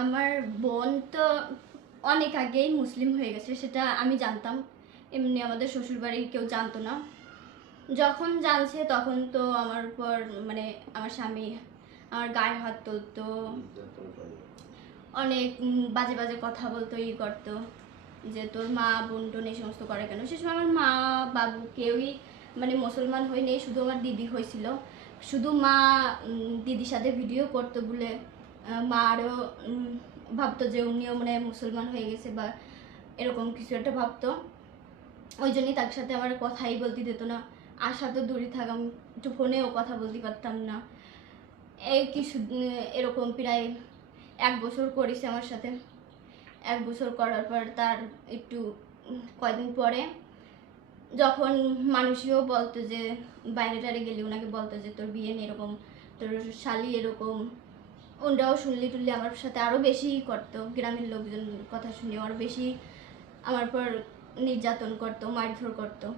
আমার বোন তো অনেক আগেই মুসলিম হয়ে গেছে, সেটা আমি জানতাম। এমনি আমাদের শ্বশুরবাড়ির কেউ জানতো না। যখন জানছে তখন তো আমার উপর মানে আমার স্বামী আমার গায়ে হাত তুলতো, অনেক বাজে বাজে কথা বলতো, করতো যে তোর মা বোন টোন এই সমস্ত করে কেন। সে সময় আমার মা বাবু কেউই মানে মুসলমান হয়নি, শুধু আমার দিদি হয়েছিল। শুধু মা দিদির সাথে ভিডিও করতো বলে মা আরও ভাবতো যে উনিও মানে মুসলমান হয়ে গেছে বা এরকম কিছু একটা ভাবতো। ওই জন্যই তার সাথে আমার কথাই বলতে দিত না। আশা তো দূরে থাকা, একটু ফোনেও কথা বলতে পারতাম না। এই কিছু এরকম প্রায় 1 বছর করেছে আমার সাথে। 1 বছর করার পর তার একটু কয়দিন পরে যখন মানুষও বলতো যে বাইরে টারে গেলে ওনাকে বলতো যে তোর বিয়ে নেই, এরকম তোর শালি এরকম, ওনরাও শুনলি টুললি আমার সাথে আরও বেশি করতো। গ্রামের লোকজন কথা শুনে আরও বেশি আমার পর নির্যাতন করতো, মারধর করতো।